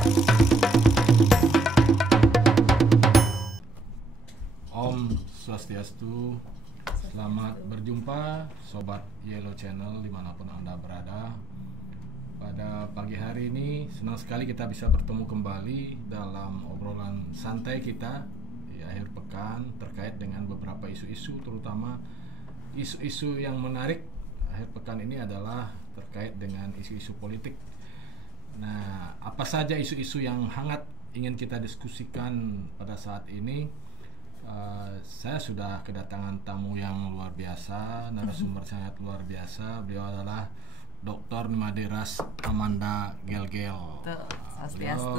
Om Swastiastu. Selamat berjumpa Sobat Yellow Channel dimanapun Anda berada. Pada pagi hari ini senang sekali kita bisa bertemu kembali dalam obrolan santai kita di akhir pekan terkait dengan beberapa isu-isu, terutama isu-isu yang menarik akhir pekan ini adalah terkait dengan isu-isu politik. Nah, apa saja isu-isu yang hangat ingin kita diskusikan pada saat ini? Saya sudah kedatangan tamu yang luar biasa, narasumber sangat luar biasa. Beliau adalah Dr. Nimaderas Amanda Gelgel.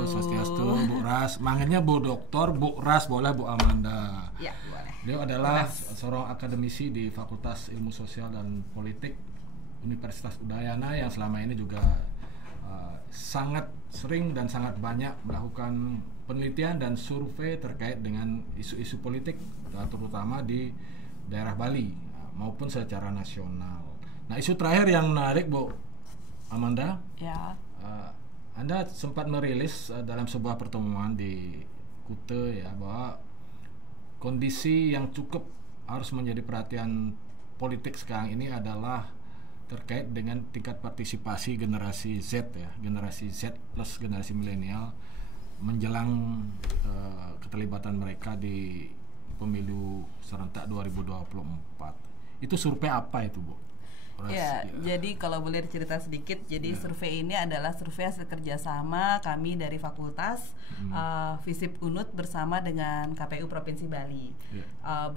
Swastiastu, Bu Ras. Manggilnya Bu Doktor, Bu Ras boleh, Bu Amanda. Ya, boleh. Beliau adalah seorang akademisi di Fakultas Ilmu Sosial dan Politik Universitas Udayana yang selama ini juga sangat sering dan sangat banyak melakukan penelitian dan survei terkait dengan isu-isu politik, terutama di daerah Bali maupun secara nasional. Nah, isu terakhir yang menarik, Bu Amanda, ya. Anda sempat merilis dalam sebuah pertemuan di Kute ya, bahwa kondisi yang cukup harus menjadi perhatian politik sekarang ini adalah terkait dengan tingkat partisipasi generasi Z ya, generasi Z plus generasi milenial menjelang keterlibatan mereka di pemilu serentak 2024. Itu survei apa itu, Bu? Ya, jadi kalau boleh cerita sedikit, jadi survei ini adalah survei hasil kerjasama kami dari fakultas FISIP Unut bersama dengan KPU Provinsi Bali.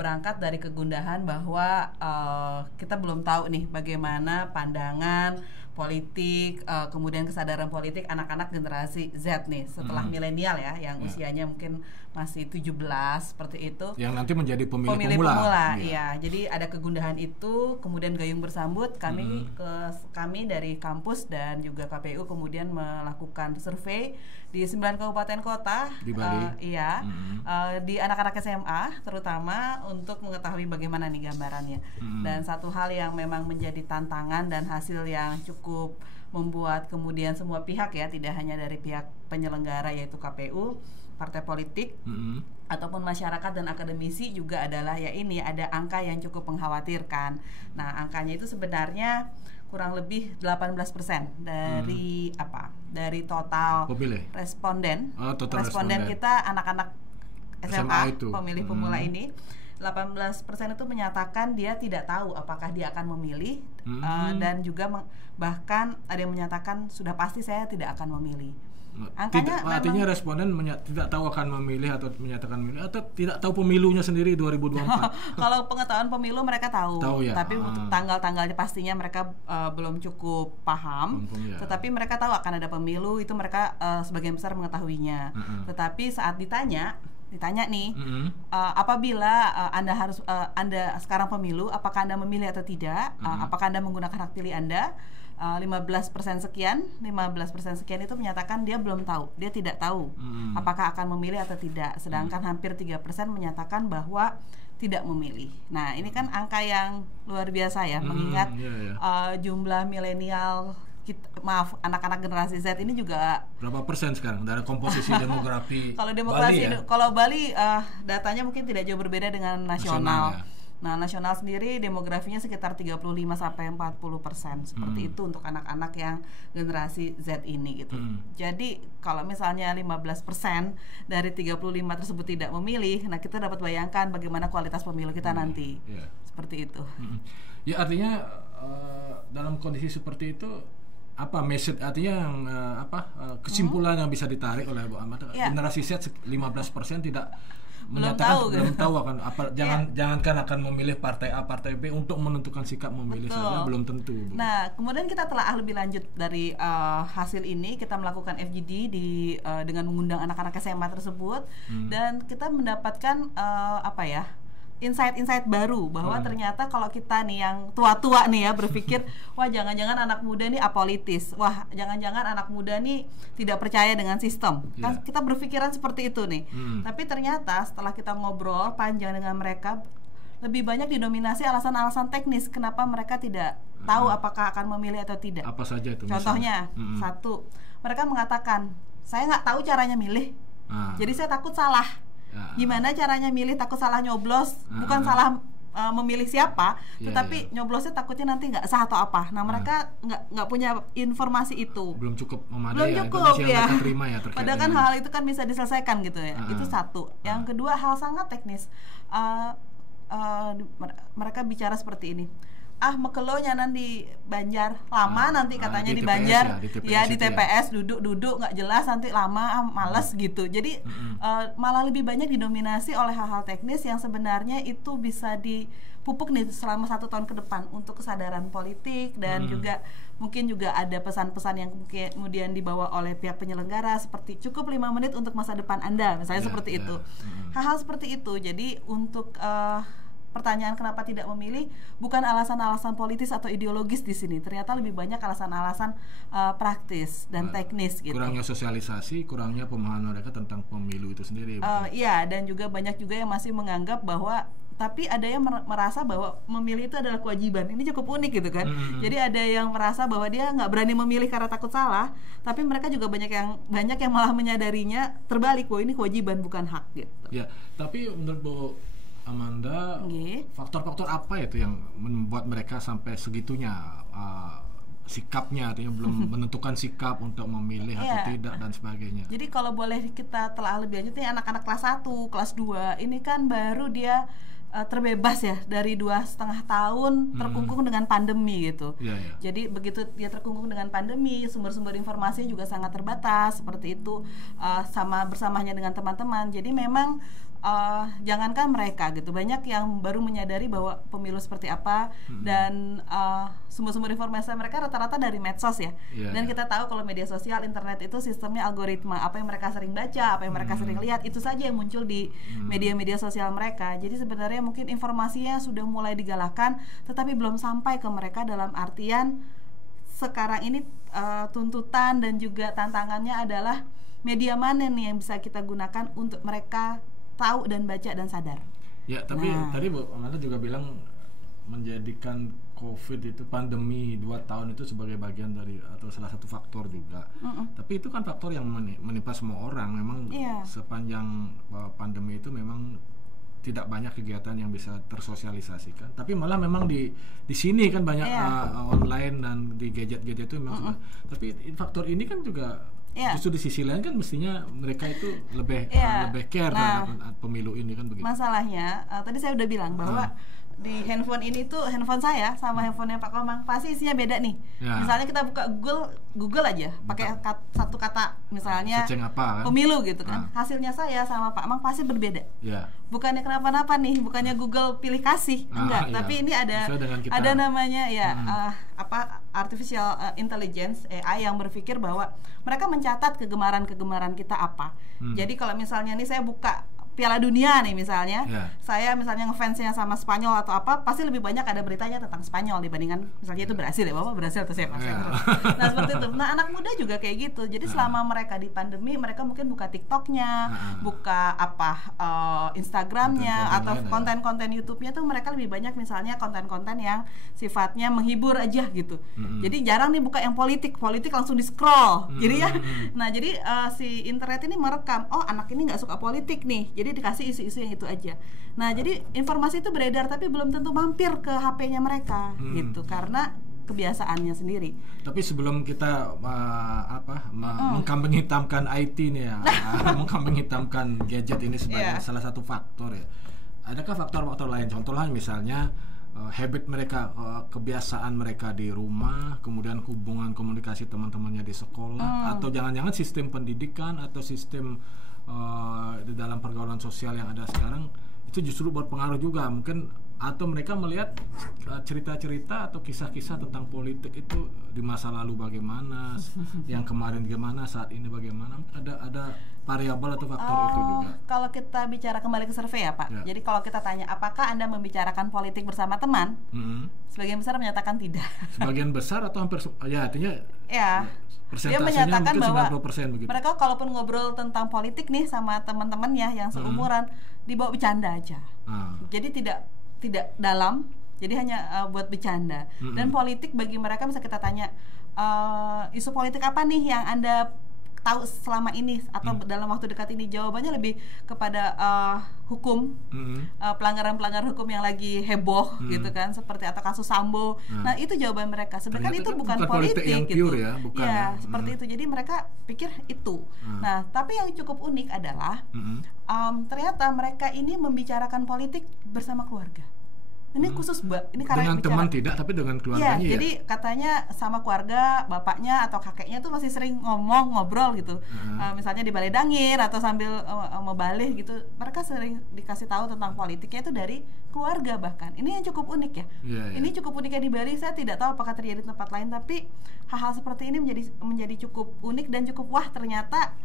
Berangkat dari kegundahan bahwa kita belum tahu nih bagaimana pandangan politik, kemudian kesadaran politik anak-anak generasi Z nih setelah milenial ya, yang usianya mungkin masih 17 seperti itu. Yang nanti menjadi pemilih pemula. Iya, jadi ada kegundahan itu, kemudian gayung bersambut kami dari kampus dan juga KPU kemudian melakukan survei di 9 kabupaten kota di Bali. Di anak-anak SMA terutama untuk mengetahui bagaimana nih gambarannya. Dan satu hal yang memang menjadi tantangan dan hasil yang cukup membuat kemudian semua pihak ya, tidak hanya dari pihak penyelenggara yaitu KPU, partai politik ataupun masyarakat dan akademisi juga adalah ya ini ada angka yang cukup mengkhawatirkan. Nah, angkanya itu sebenarnya kurang lebih 18% dari dari total responden. Total responden kita anak-anak SMA itu. Pemilih pemula ini 18% itu menyatakan dia tidak tahu apakah dia akan memilih, dan juga bahkan ada yang menyatakan sudah pasti saya tidak akan memilih. Angkanya artinya responden tidak tahu akan memilih atau menyatakan memilih atau tidak tahu pemilunya sendiri 2024. Kalau pengetahuan pemilu mereka tahu ya? Tapi untuk tanggal-tanggalnya pastinya mereka belum cukup paham. Tetapi mereka tahu akan ada pemilu, itu mereka sebagian besar mengetahuinya. Tetapi saat ditanya nih, apabila Anda sekarang pemilu, apakah Anda memilih atau tidak? Apakah Anda menggunakan hak pilih Anda? 15% sekian itu menyatakan dia belum tahu, dia tidak tahu apakah akan memilih atau tidak. Sedangkan hampir 3% menyatakan bahwa tidak memilih. Nah, ini kan angka yang luar biasa ya, mengingat jumlah milenial anak-anak generasi Z ini juga berapa persen sekarang dari komposisi demografi? Kalau Bali datanya mungkin tidak jauh berbeda dengan nasional. Nah, nasional sendiri demografinya sekitar 35-40% seperti itu untuk anak-anak yang generasi Z ini gitu. Jadi kalau misalnya 15% dari 35 tersebut tidak memilih, nah kita dapat bayangkan bagaimana kualitas pemilu kita nanti. Seperti itu. Ya, artinya dalam kondisi seperti itu apa message, artinya yang kesimpulan yang bisa ditarik oleh Bu Ahmad, generasi Z 15% tidak menyatakan belum tahu akan apa, jangankan akan memilih partai A, partai B, untuk menentukan sikap memilih saja belum tentu. Nah, kemudian kita telah lebih lanjut dari hasil ini, kita melakukan FGD dengan mengundang anak-anak SMA tersebut, dan kita mendapatkan insight-insight baru bahwa ternyata kalau kita nih yang tua-tua nih ya berpikir wah jangan-jangan anak muda nih apolitis, wah jangan-jangan anak muda nih tidak percaya dengan sistem, kan kita berpikiran seperti itu nih. Tapi ternyata setelah kita ngobrol panjang dengan mereka, lebih banyak didominasi alasan-alasan teknis kenapa mereka tidak tahu apakah akan memilih atau tidak. Apa saja itu? Contohnya, satu, mereka mengatakan saya nggak tahu caranya milih. Jadi saya takut salah. Gimana caranya milih, takut salah nyoblos, bukan salah memilih siapa, tetapi nyoblosnya takutnya nanti nggak sah atau apa. Nah mereka nggak punya informasi itu. Belum cukup memadai ya. Terima ya. Padahal kan hal itu kan bisa diselesaikan gitu ya. Itu satu. Yang kedua hal sangat teknis. Mereka bicara seperti ini. Mekelo nyanan di Banjar lama nanti katanya di Banjar di TPS duduk nggak jelas nanti lama males gitu. Jadi malah lebih banyak didominasi oleh hal-hal teknis yang sebenarnya itu bisa dipupuk nih selama 1 tahun ke depan untuk kesadaran politik dan juga mungkin juga ada pesan-pesan yang kemudian dibawa oleh pihak penyelenggara seperti cukup 5 menit untuk masa depan Anda misalnya seperti itu. Hal-hal seperti itu. Jadi untuk pertanyaan kenapa tidak memilih bukan alasan-alasan politis atau ideologis di sini. Ternyata lebih banyak alasan-alasan praktis dan teknis gitu. Kurangnya sosialisasi, kurangnya pemahaman mereka tentang pemilu itu sendiri. Iya, dan juga banyak juga yang masih menganggap bahwa tapi ada yang merasa bahwa memilih itu adalah kewajiban. Ini cukup unik gitu kan. Jadi ada yang merasa bahwa dia nggak berani memilih karena takut salah, tapi mereka juga banyak yang malah menyadarinya terbalik bahwa ini kewajiban bukan hak gitu. Ya, tapi menurut Bu Amanda, faktor-faktor apa itu yang membuat mereka sampai segitunya sikapnya, artinya belum menentukan sikap untuk memilih atau tidak dan sebagainya. Jadi kalau boleh kita telah lebih lanjut nih anak-anak kelas 1, kelas 2 ini kan baru dia terbebas ya dari 2,5 tahun terkungkung dengan pandemi gitu. Jadi begitu dia terkungkung dengan pandemi, sumber-sumber informasinya juga sangat terbatas seperti itu, bersamanya dengan teman-teman. Jadi memang jangankan mereka gitu, banyak yang baru menyadari bahwa pemilu seperti apa dan sumber-sumber informasi mereka rata-rata dari medsos ya. Dan kita tahu kalau media sosial, internet itu sistemnya algoritma, apa yang mereka sering baca, apa yang mereka sering lihat, itu saja yang muncul di media-media sosial mereka. Jadi sebenarnya mungkin informasinya sudah mulai digalakkan, tetapi belum sampai ke mereka dalam artian sekarang ini tuntutan dan juga tantangannya adalah media mana nih yang bisa kita gunakan untuk mereka tahu dan baca dan sadar. Ya, tapi tadi Bu Amanda juga bilang menjadikan COVID itu pandemi 2 tahun itu sebagai bagian dari atau salah satu faktor juga. Tapi itu kan faktor yang menimpa semua orang. Memang sepanjang pandemi itu memang tidak banyak kegiatan yang bisa tersosialisasikan. Tapi malah memang di sini kan banyak online dan di gadget-gadget itu memang tapi faktor ini kan juga justru di sisi lain kan mestinya mereka itu lebih care terhadap pemilu ini kan begitu. Masalahnya tadi saya udah bilang bahwa di handphone ini tuh handphone saya sama handphonenya Pak Komang pasti isinya beda nih. Misalnya kita buka Google aja pakai satu kata misalnya apa, kan? Pemilu gitu kan. Hasilnya saya sama Pak Mang pasti berbeda. Bukannya kenapa-napa nih, bukannya Google pilih kasih, enggak, tapi ini ada namanya artificial intelligence AI yang berpikir bahwa mereka mencatat kegemaran kita apa. Jadi kalau misalnya nih saya buka Piala Dunia nih misalnya, saya misalnya ngefansnya sama Spanyol atau apa, pasti lebih banyak ada beritanya tentang Spanyol dibandingkan misalnya itu Brasil ya, Bapak Brasil atau siapa. Nah seperti itu. Nah anak muda juga kayak gitu. Jadi selama mereka di pandemi, mereka mungkin buka TikToknya, buka Instagramnya atau konten-konten YouTube-nya tuh mereka lebih banyak misalnya konten-konten yang sifatnya menghibur aja gitu. Jadi jarang nih buka yang politik langsung di scroll. Jadi ya, nah jadi si internet ini merekam, oh anak ini nggak suka politik nih. Jadi dikasih isu-isu yang itu aja. Nah, jadi informasi itu beredar tapi belum tentu mampir ke HP-nya mereka gitu karena kebiasaannya sendiri. Tapi sebelum kita mengkambing hitamkan IT nih ya, mengkambing hitamkan gadget ini sebagai salah satu faktor ya. Adakah faktor-faktor lain? Contohnya misalnya habit mereka, kebiasaan mereka di rumah, kemudian hubungan komunikasi teman-temannya di sekolah, atau jangan-jangan sistem pendidikan atau sistem di dalam pergaulan sosial yang ada sekarang itu justru berpengaruh juga mungkin, atau mereka melihat cerita-cerita atau kisah-kisah tentang politik itu di masa lalu bagaimana, yang kemarin bagaimana, saat ini bagaimana, ada variabel atau faktor itu juga. Kalau kita bicara kembali ke survei ya Pak, jadi kalau kita tanya apakah Anda membicarakan politik bersama teman, sebagian besar menyatakan tidak. Sebagian besar atau hampir artinya dia menyatakan bahwa begitu. Mereka kalaupun ngobrol tentang politik nih sama teman-temannya yang seumuran, dibawa bercanda aja. Jadi tidak dalam, jadi hanya buat bercanda. Dan politik bagi mereka bisa kita tanya, isu politik apa nih yang Anda tahu selama ini atau dalam waktu dekat ini? Jawabannya lebih kepada hukum, pelanggaran-pelanggaran hukum yang lagi heboh gitu kan, seperti atau kasus Sambo. Nah itu jawaban mereka. Sebenarnya itu bukan politik yang gitu. Pure ya, bukan ya seperti itu. Jadi mereka pikir itu. Nah tapi yang cukup unik adalah ternyata mereka ini membicarakan politik bersama keluarga. Ini khusus ini karena dengan teman tidak, tapi dengan keluarganya ya. Jadi katanya sama keluarga, bapaknya atau kakeknya tuh masih sering ngobrol gitu. Misalnya di Balai Dangir atau sambil membalik gitu, mereka sering dikasih tahu tentang politiknya itu dari keluarga bahkan. Ini yang cukup unik ya. Ini cukup uniknya di Bali. Saya tidak tahu apakah terjadi di tempat lain, tapi hal-hal seperti ini menjadi cukup unik dan cukup wah ternyata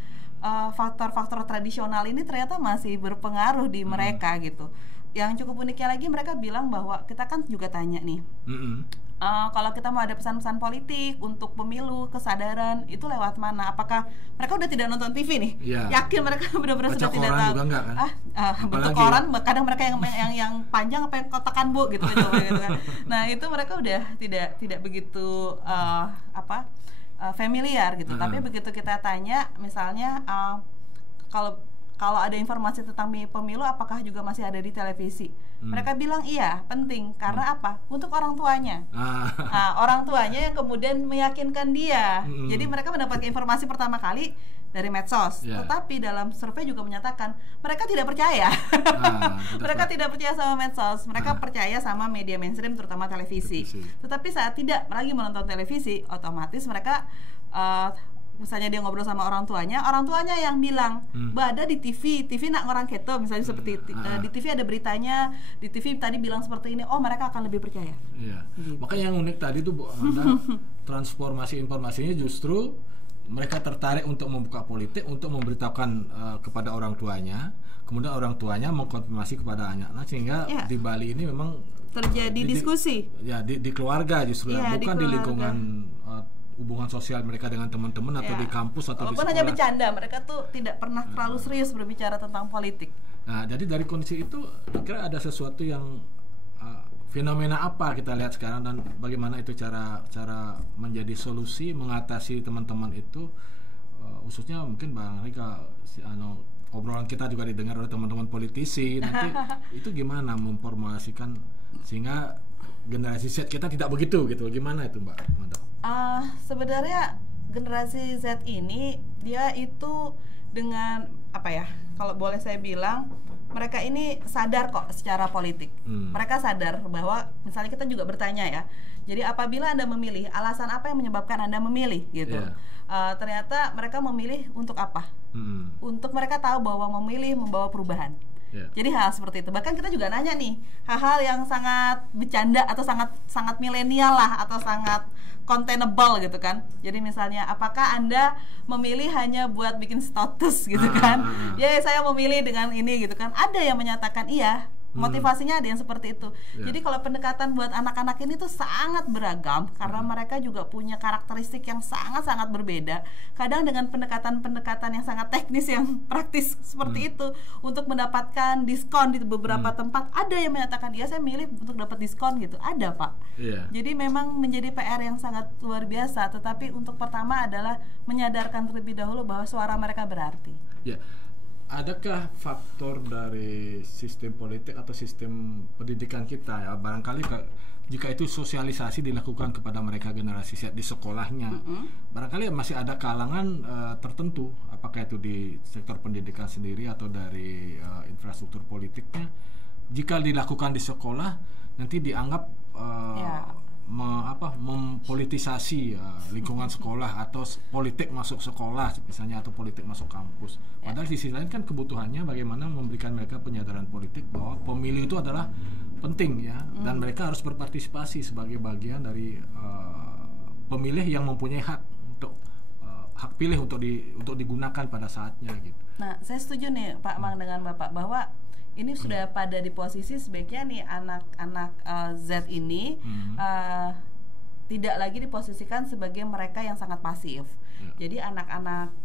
faktor-faktor tradisional ini ternyata masih berpengaruh di mereka gitu. Yang cukup uniknya lagi mereka bilang bahwa kita kan juga tanya nih, kalau kita mau ada pesan-pesan politik untuk pemilu, kesadaran itu lewat mana? Apakah mereka udah tidak nonton TV nih? Yakin mereka benar-benar sudah tidak tahu? Juga enggak, kan? Bentuk koran, kadang mereka yang panjang apa yang kotakan bu gitu kan. Nah itu mereka udah tidak begitu familiar gitu. Tapi begitu kita tanya, misalnya kalau ada informasi tentang pemilu, apakah juga masih ada di televisi? Mereka bilang iya, penting. Karena apa? Untuk orang tuanya. Orang tuanya yang kemudian meyakinkan dia. Jadi mereka mendapatkan informasi pertama kali dari medsos. Tetapi dalam survei juga menyatakan mereka tidak percaya. Mereka tidak percaya sama medsos. Mereka percaya sama media mainstream, terutama televisi. Tetapi saat tidak lagi menonton televisi, otomatis mereka misalnya dia ngobrol sama orang tuanya yang bilang, ada di TV nak orang keto misalnya seperti di TV ada beritanya, di TV tadi bilang seperti ini, mereka akan lebih percaya. Gitu. Makanya yang unik tadi tuh Bu Amanda, transformasi informasinya justru mereka tertarik untuk membuka politik, untuk memberitahukan kepada orang tuanya, kemudian orang tuanya mengkonfirmasi kepada anaknya, sehingga di Bali ini memang terjadi diskusi. Di keluarga justru, bukan di lingkungan hubungan sosial mereka dengan teman-teman atau di kampus atau di sekolah. Walaupun hanya bercanda, mereka tuh tidak pernah terlalu serius berbicara tentang politik. Nah, jadi dari kondisi itu, kira ada sesuatu yang fenomena apa kita lihat sekarang, dan bagaimana itu cara menjadi solusi mengatasi teman-teman itu, khususnya mungkin Bang Rika, obrolan kita juga didengar oleh teman-teman politisi. Nanti itu gimana memformulasikan sehingga generasi Z kita tidak begitu gitu. Gimana itu Mbak? Sebenarnya generasi Z ini dia itu dengan kalau boleh saya bilang, mereka ini sadar kok secara politik. Mereka sadar bahwa misalnya kita juga bertanya ya. Jadi apabila Anda memilih, alasan apa yang menyebabkan Anda memilih gitu. Ternyata mereka memilih untuk apa? Untuk mereka tahu bahwa memilih membawa perubahan. Jadi hal seperti itu. Bahkan kita juga nanya nih, hal-hal yang sangat bercanda atau sangat milenial lah, atau sangat containable gitu kan. Jadi misalnya, apakah Anda memilih hanya buat bikin status gitu kan? Ya saya memilih dengan ini gitu kan. Ada yang menyatakan iya, motivasinya ada yang seperti itu. Jadi kalau pendekatan buat anak-anak ini tuh sangat beragam, karena mereka juga punya karakteristik yang sangat-sangat berbeda. Kadang dengan pendekatan-pendekatan yang sangat teknis, yang praktis seperti itu, untuk mendapatkan diskon di beberapa tempat. Ada yang menyatakan iya saya milih untuk dapat diskon gitu. Ada Pak. Jadi memang menjadi PR yang sangat luar biasa. Tetapi untuk pertama adalah menyadarkan terlebih dahulu bahwa suara mereka berarti. Adakah faktor dari sistem politik atau sistem pendidikan kita ya, barangkali jika itu sosialisasi dilakukan kepada mereka generasi Z di sekolahnya, barangkali masih ada kalangan tertentu, apakah itu di sektor pendidikan sendiri atau dari infrastruktur politiknya, jika dilakukan di sekolah nanti dianggap mempolitisasi lingkungan sekolah, atau politik masuk sekolah misalnya, atau politik masuk kampus. Padahal di sisi lain kan kebutuhannya bagaimana memberikan mereka penyadaran politik bahwa pemilu itu adalah penting ya, dan mereka harus berpartisipasi sebagai bagian dari pemilih yang mempunyai hak untuk hak pilih untuk digunakan pada saatnya gitu. Nah, saya setuju nih Pak Mang dengan Bapak bahwa ini sudah pada di posisi sebaiknya nih anak-anak Z ini tidak lagi diposisikan sebagai mereka yang sangat pasif. Jadi anak-anak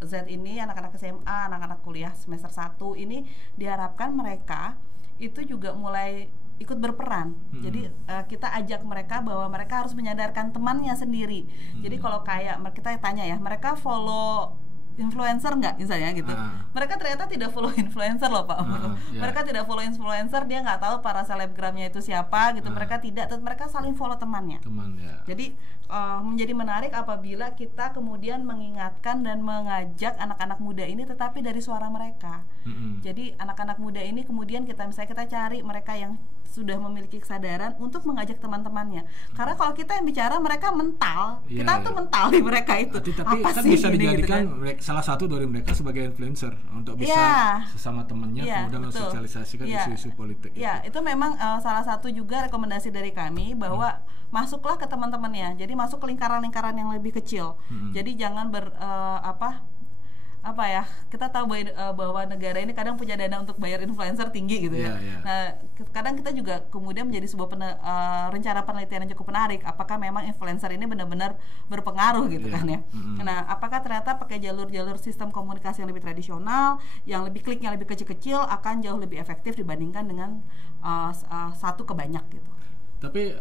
Z ini, anak-anak SMA, anak-anak kuliah semester 1 ini diharapkan mereka itu juga mulai ikut berperan. Jadi kita ajak mereka bahwa mereka harus menyadarkan temannya sendiri. Jadi kalau kayak kita tanya ya, mereka follow influencer nggak misalnya gitu, mereka ternyata tidak follow influencer loh Pak. Mereka tidak follow influencer, dia nggak tahu para selebgramnya itu siapa gitu. Mereka saling follow temannya. Jadi menjadi menarik apabila kita kemudian mengingatkan dan mengajak anak-anak muda ini, tetapi dari suara mereka. Jadi anak-anak muda ini kemudian kita cari mereka yang sudah memiliki kesadaran untuk mengajak teman-temannya. Karena kalau kita yang bicara, mereka mental, kita tuh mental di mereka itu. Tapi apa kan sih bisa dijadikan gitu kan? Salah satu dari mereka sebagai influencer untuk bisa sesama temannya kemudian mensosialisasikan isu-isu politik. Itu memang salah satu juga rekomendasi dari kami bahwa masuklah ke teman-temannya. Jadi masuk ke lingkaran-lingkaran yang lebih kecil. Jadi jangan kita tahu bahwa negara ini kadang punya dana untuk bayar influencer tinggi gitu ya. Nah, kadang kita juga kemudian menjadi sebuah rencana penelitian yang cukup menarik. Apakah memang influencer ini benar-benar berpengaruh gitu kan ya? Nah, apakah ternyata pakai jalur-jalur sistem komunikasi yang lebih tradisional, yang lebih kliknya lebih kecil-kecil akan jauh lebih efektif dibandingkan dengan satu ke banyak gitu. Tapi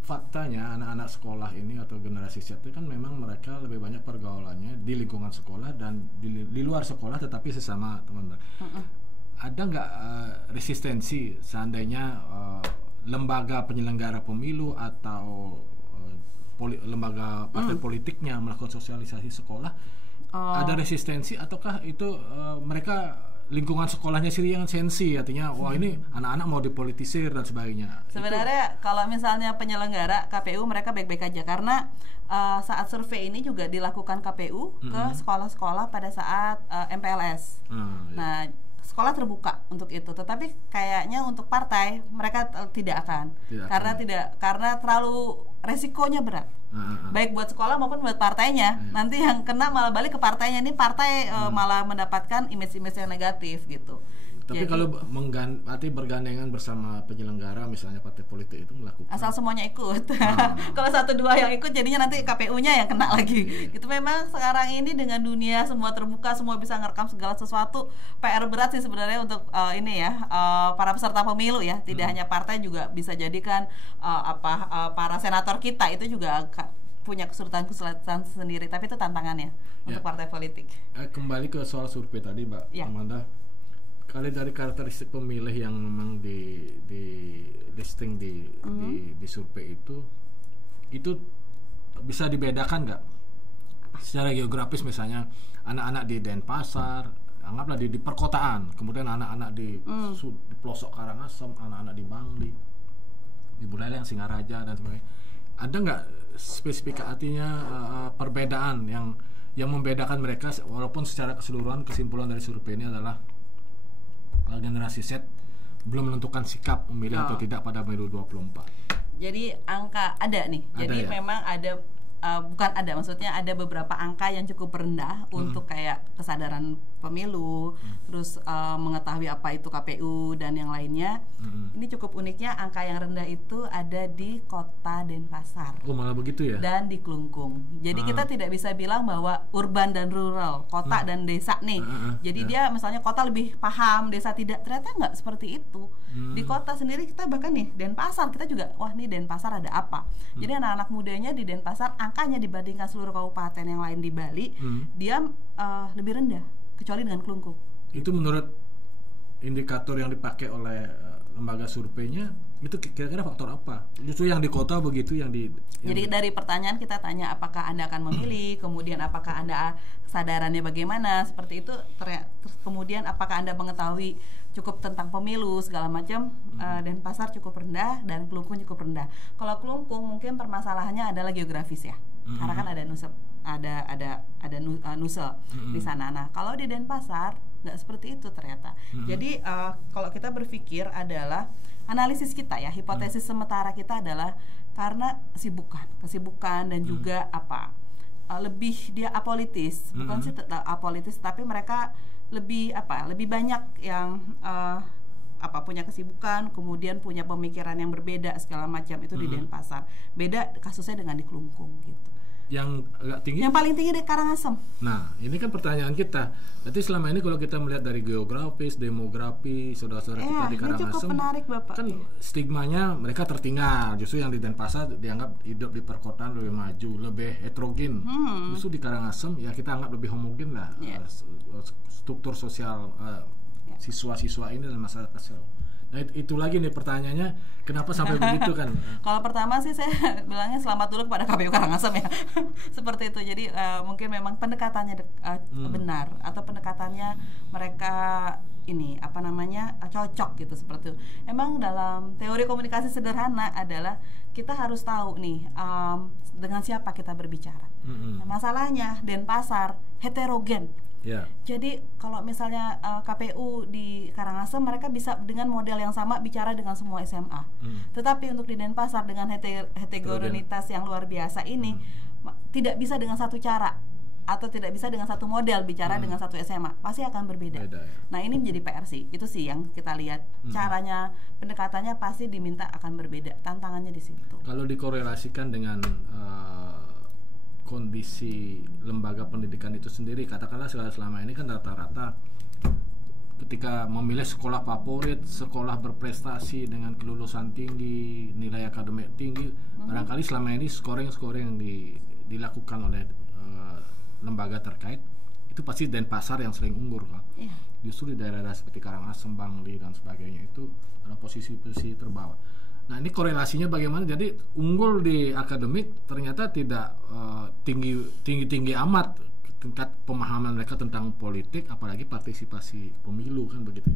faktanya anak-anak sekolah ini atau generasi Z itu kan memang mereka lebih banyak pergaulannya di lingkungan sekolah dan di luar sekolah, tetapi sesama teman-teman. Ada nggak resistensi seandainya lembaga penyelenggara pemilu atau lembaga partai politiknya melakukan sosialisasi sekolah? Ada resistensi ataukah itu mereka lingkungan sekolahnya sendiri yang sensi, artinya wah ini anak-anak mau dipolitisir dan sebagainya? Sebenarnya kalau misalnya penyelenggara KPU mereka baik-baik aja, karena saat survei ini juga dilakukan KPU ke sekolah-sekolah pada saat MPLS. Nah, sekolah terbuka untuk itu, tetapi kayaknya untuk partai mereka tidak akan. Karena terlalu resikonya berat. Baik buat sekolah maupun buat partainya. Nanti yang kena malah balik ke partainya, nih partai malah mendapatkan image-image yang negatif gitu. Tapi kalau bergandengan bersama penyelenggara, misalnya partai politik itu melakukan, asal semuanya ikut. Kalau 1-2 yang ikut, jadinya nanti KPU-nya yang kena lagi. Itu memang sekarang ini dengan dunia semua terbuka, semua bisa ngerekam segala sesuatu. PR berat sih sebenarnya untuk para peserta pemilu ya. Tidak hanya partai, juga bisa jadikan para senator kita itu juga punya kesulitan sendiri. Tapi itu tantangannya untuk partai politik. Kembali ke soal survei tadi, Mbak Amanda. Kali dari karakteristik pemilih yang memang di listing di survei itu bisa dibedakan nggak secara geografis, misalnya anak-anak di Denpasar, anggaplah di perkotaan, kemudian anak-anak di pelosok Karangasem, anak-anak di Bangli, di Buleleng, Singaraja dan sebagainya. Ada nggak spesifik, artinya perbedaan yang membedakan mereka, walaupun secara keseluruhan kesimpulan dari survei ini adalah generasi Z belum menentukan sikap memilih atau tidak pada pemilu 24. Jadi angka ada nih. Jadi memang ada, bukan ada, maksudnya ada beberapa angka yang cukup rendah untuk kayak kesadaran pemilu, terus mengetahui apa itu KPU dan yang lainnya. Ini cukup uniknya angka yang rendah itu ada di kota Denpasar. Oh, malah begitu ya? Dan di Klungkung. Jadi kita tidak bisa bilang bahwa urban dan rural, kota dan desa nih. Jadi dia misalnya kota lebih paham, desa tidak. Ternyata nggak seperti itu. Di kota sendiri kita bahkan nih Denpasar, kita juga wah nih Denpasar ada apa. Jadi anak-anak mudanya di Denpasar angkanya dibandingkan seluruh kabupaten yang lain di Bali, dia lebih rendah kecuali dengan Klungkung. Itu menurut indikator yang dipakai oleh lembaga surveinya, itu kira-kira faktor apa? Justru yang di kota begitu, Jadi dari pertanyaan kita tanya apakah Anda akan memilih, kemudian apakah Anda kesadarannya bagaimana, seperti itu. Terus kemudian apakah Anda mengetahui cukup tentang pemilu segala macam. Denpasar cukup rendah dan Klungkung cukup rendah. Kalau Klungkung mungkin permasalahannya adalah geografis ya. Karena kan ada Nusel di sana. Nah, kalau di Denpasar nggak seperti itu ternyata. Jadi kalau kita berpikir adalah analisis kita ya, hipotesis sementara kita adalah karena kesibukan dan juga lebih dia apolitis, bukan sih apolitis, tapi mereka lebih banyak yang punya kesibukan, kemudian punya pemikiran yang berbeda segala macam itu di Denpasar. Beda kasusnya dengan di Klungkung gitu. yang agak tinggi? Yang paling tinggi di Karangasem. Nah, ini kan pertanyaan kita. Berarti selama ini kalau kita melihat dari geografis, demografi, saudara-saudara kita di Karangasem, cukup menarik, Bapak. Kan stigmanya mereka tertinggal. Justru yang di Denpasar dianggap hidup di perkotaan lebih maju, lebih heterogen. Justru di Karangasem ya kita anggap lebih homogen lah. Struktur sosial siswa-siswa ini dan masyarakat sosial. Nah itu lagi nih pertanyaannya, kenapa sampai begitu kan? Kalau pertama sih saya bilangnya selamat dulu kepada KPU Karangasem ya. Seperti itu. Jadi mungkin memang pendekatannya benar atau pendekatannya mereka ini cocok gitu seperti itu. Emang dalam teori komunikasi sederhana adalah kita harus tahu nih dengan siapa kita berbicara. Nah, masalahnya Denpasar heterogen. Jadi kalau misalnya KPU di Karangasem mereka bisa dengan model yang sama bicara dengan semua SMA. Tetapi untuk di Denpasar dengan heterogenitas yang luar biasa ini tidak bisa dengan satu cara atau tidak bisa dengan satu model bicara dengan satu SMA, pasti akan berbeda. Nah ini menjadi PR sih, itu sih yang kita lihat caranya, pendekatannya pasti diminta akan berbeda, tantangannya di situ. Kalau dikorelasikan dengan kondisi lembaga pendidikan itu sendiri, katakanlah selama ini kan rata-rata ketika memilih sekolah favorit, sekolah berprestasi dengan kelulusan tinggi, nilai akademik tinggi, barangkali selama ini scoring yang dilakukan oleh lembaga terkait itu pasti Denpasar yang sering unggul kan. Justru di daerah-daerah seperti Karangasem, Bangli dan sebagainya itu dalam posisi-posisi terbawah. Nah ini korelasinya bagaimana? Jadi unggul di akademik ternyata tidak tinggi amat tingkat pemahaman mereka tentang politik, apalagi partisipasi pemilu kan begitu.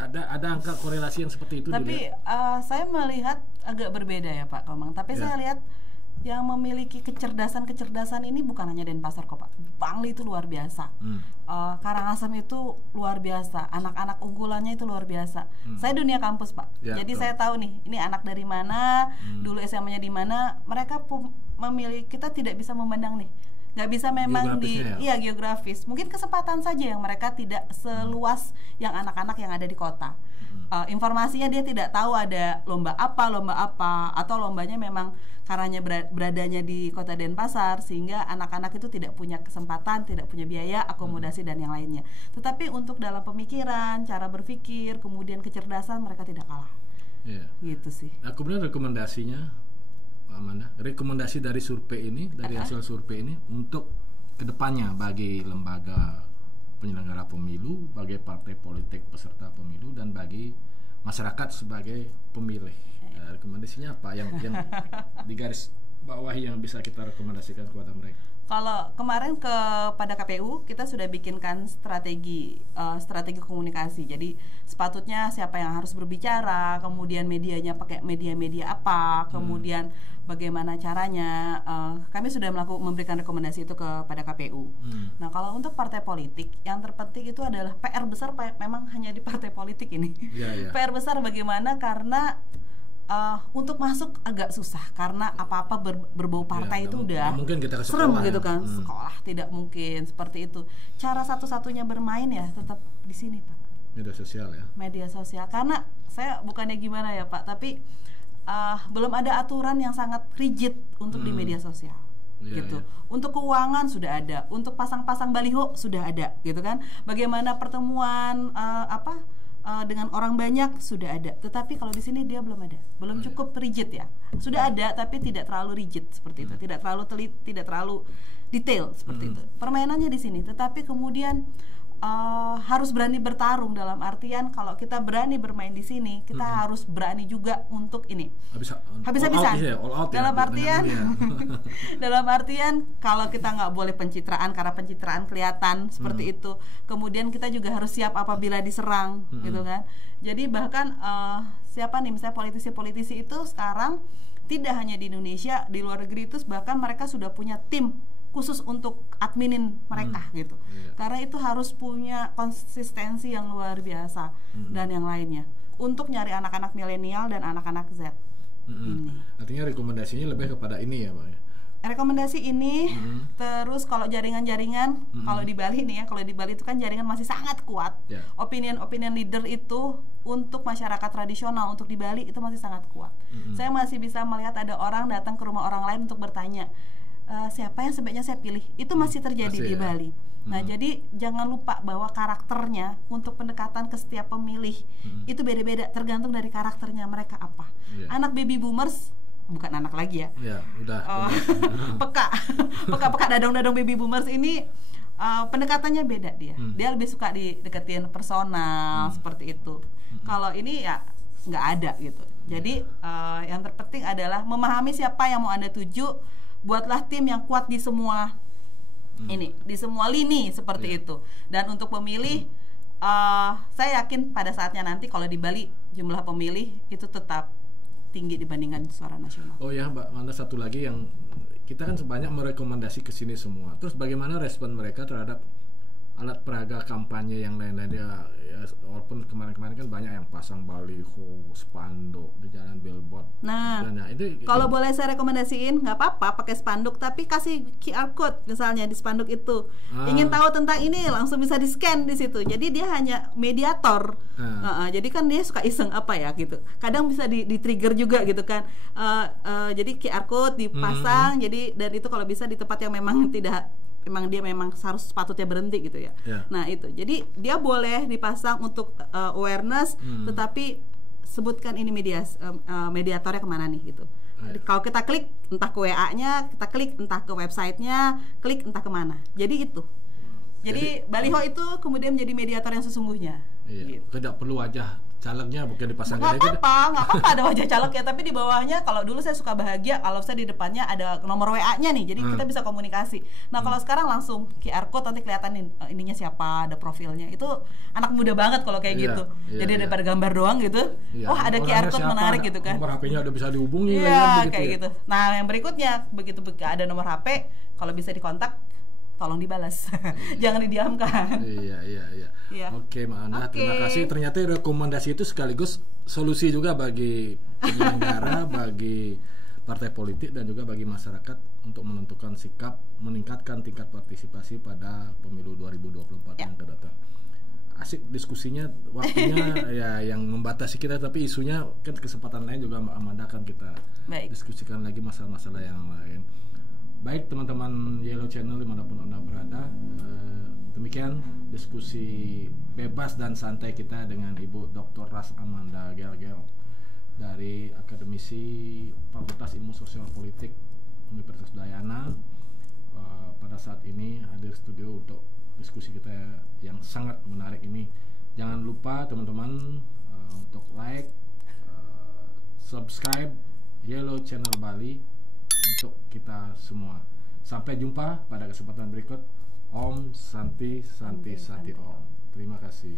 Ada angka korelasi yang seperti itu? Tapi saya melihat agak berbeda ya Pak Komang. Tapi saya lihat yang memiliki kecerdasan ini bukan hanya Denpasar kok Pak. Bangli itu luar biasa. Karangasem itu luar biasa. Anak-anak unggulannya itu luar biasa. Saya dunia kampus Pak. Jadi saya tahu nih, ini anak dari mana, dulu SMA-nya di mana. Mereka memilih, kita tidak bisa memandang nih. Nggak bisa memang geografis. Mungkin kesempatan saja yang mereka tidak seluas yang anak-anak yang ada di kota. Informasinya dia tidak tahu ada lomba apa, atau lombanya memang karena beradanya di kota Denpasar sehingga anak-anak itu tidak punya kesempatan, tidak punya biaya, akomodasi dan yang lainnya. Tetapi untuk dalam pemikiran, cara berpikir, kemudian kecerdasan mereka tidak kalah. Gitu sih. Nah, kemudian rekomendasinya, Pak Amanda, rekomendasi dari survei ini, dari hasil survei ini untuk kedepannya bagi lembaga penyelenggara pemilu, bagi partai politik peserta pemilu, dan bagi masyarakat sebagai pemilih. Rekomendasinya apa yang di garis bawah yang bisa kita rekomendasikan kepada mereka? Kalau kemarin kepada KPU kita sudah bikinkan strategi komunikasi. Jadi sepatutnya siapa yang harus berbicara, kemudian medianya pakai media apa, kemudian bagaimana caranya. Kami sudah memberikan rekomendasi itu kepada KPU. Nah kalau untuk partai politik yang terpenting itu adalah PR besar memang hanya di partai politik ini. PR besar bagaimana karena untuk masuk agak susah karena apa-apa berbau partai itu udah mungkin kita ke serem gitu kan. Sekolah tidak mungkin seperti itu. Cara satu-satunya bermain ya tetap di sini Pak. Media sosial ya. Media sosial karena saya bukannya gimana ya Pak, tapi belum ada aturan yang sangat rigid untuk di media sosial. Gitu. Untuk keuangan sudah ada, untuk pasang-pasang baliho sudah ada, gitu kan. Bagaimana pertemuan dengan orang banyak sudah ada, tetapi kalau di sini dia belum ada, belum cukup rigid ya. Sudah ada tapi tidak terlalu rigid seperti itu, tidak terlalu tidak terlalu detail seperti itu. Permainannya di sini, tetapi kemudian harus berani bertarung dalam artian kalau kita berani bermain di sini, kita harus berani juga untuk ini. Habis-habisan. Dalam artian, dalam artian kalau kita nggak boleh pencitraan karena pencitraan kelihatan seperti itu. Kemudian kita juga harus siap apabila diserang, gitu kan. Jadi bahkan siapa nih misalnya politisi-politisi itu sekarang tidak hanya di Indonesia, di luar negeri itu bahkan mereka sudah punya tim khusus untuk adminin mereka gitu. Karena itu harus punya konsistensi yang luar biasa dan yang lainnya untuk nyari anak-anak milenial dan anak-anak Z. Ini. Artinya rekomendasinya lebih kepada ini ya Pak ya. Rekomendasi ini terus kalau jaringan-jaringan kalau di Bali nih ya, kalau di Bali itu kan jaringan masih sangat kuat. Opinion leader itu untuk masyarakat tradisional untuk di Bali itu masih sangat kuat. Saya masih bisa melihat ada orang datang ke rumah orang lain untuk bertanya, siapa yang sebaiknya saya pilih. Itu masih terjadi di Bali. Nah, jadi jangan lupa bahwa karakternya untuk pendekatan ke setiap pemilih itu beda-beda, tergantung dari karakternya mereka apa. Anak baby boomers, bukan anak lagi ya. Udah. Peka dadong-dadong baby boomers ini pendekatannya beda dia. Dia lebih suka dideketin personal seperti itu. Kalau ini ya nggak ada gitu. Jadi yang terpenting adalah memahami siapa yang mau Anda tuju. Buatlah tim yang kuat di semua di semua lini seperti itu. Dan untuk pemilih, saya yakin pada saatnya nanti kalau di Bali jumlah pemilih itu tetap tinggi dibandingkan suara nasional. Oh ya, Mbak, mana satu lagi yang kita kan sebanyak merekomendasi ke sini semua. Terus bagaimana respon mereka terhadap alat peraga kampanye yang lain-lainnya? Ya, walaupun kemarin-kemarin kan banyak yang pasang baliho, spanduk di jalan, billboard. Nah, kalau boleh saya rekomendasiin, nggak apa-apa pakai spanduk, tapi kasih QR code misalnya di spanduk itu. Ingin tahu tentang ini langsung bisa di-scan di situ. Jadi dia hanya mediator. Jadi kan dia suka iseng apa ya gitu. Kadang bisa di-trigger juga gitu kan. Jadi QR code dipasang. Jadi dan itu kalau bisa di tempat yang memang dia memang harus sepatutnya berhenti gitu ya. Nah itu, jadi dia boleh dipasang untuk awareness, tetapi sebutkan ini mediatornya kemana nih gitu. Jadi, kalau kita klik entah ke WA-nya, kita klik entah ke websitenya, klik entah kemana. Jadi itu. Jadi baliho itu kemudian menjadi mediator yang sesungguhnya. Iya. Gitu. Tidak perlu wajah calegnya bukan dipasang nggak apa-apa ada wajah calegnya, tapi di bawahnya kalau dulu saya suka bahagia kalau saya di depannya ada nomor WA-nya nih, jadi kita bisa komunikasi. Nah kalau sekarang langsung QR code, nanti kelihatan ininya siapa, ada profilnya. Itu anak muda banget kalau kayak gitu. Jadi daripada gambar doang gitu, wah ada QR code menarik gitu kan. Nomor HP-nya udah bisa dihubungi. Iya kayak gitu. Nah yang berikutnya begitu ada nomor HP, kalau bisa dikontak tolong dibalas, jangan didiamkan. Iya. Oke, Mbak Ana, terima kasih. Ternyata rekomendasi itu sekaligus solusi juga bagi penyelenggara, bagi partai politik dan juga bagi masyarakat untuk menentukan sikap, meningkatkan tingkat partisipasi pada pemilu 2024 yang akan datang. Asik diskusinya, waktunya ya yang membatasi kita, tapi isunya kan kesempatan lain juga Mbak Amanda akan kita diskusikan lagi masalah-masalah yang lain. Baik teman-teman Yellow Channel dimanapun Anda berada, demikian diskusi bebas dan santai kita dengan Ibu Dr. Ras Amanda Gelgel dari Akademisi Fakultas Ilmu Sosial Politik Universitas Udayana. Pada saat ini hadir studio untuk diskusi kita yang sangat menarik ini. Jangan lupa teman-teman untuk like, subscribe Yellow Channel Bali untuk kita semua. Sampai jumpa pada kesempatan berikut. Om Santi Santi Santi Om. Terima kasih.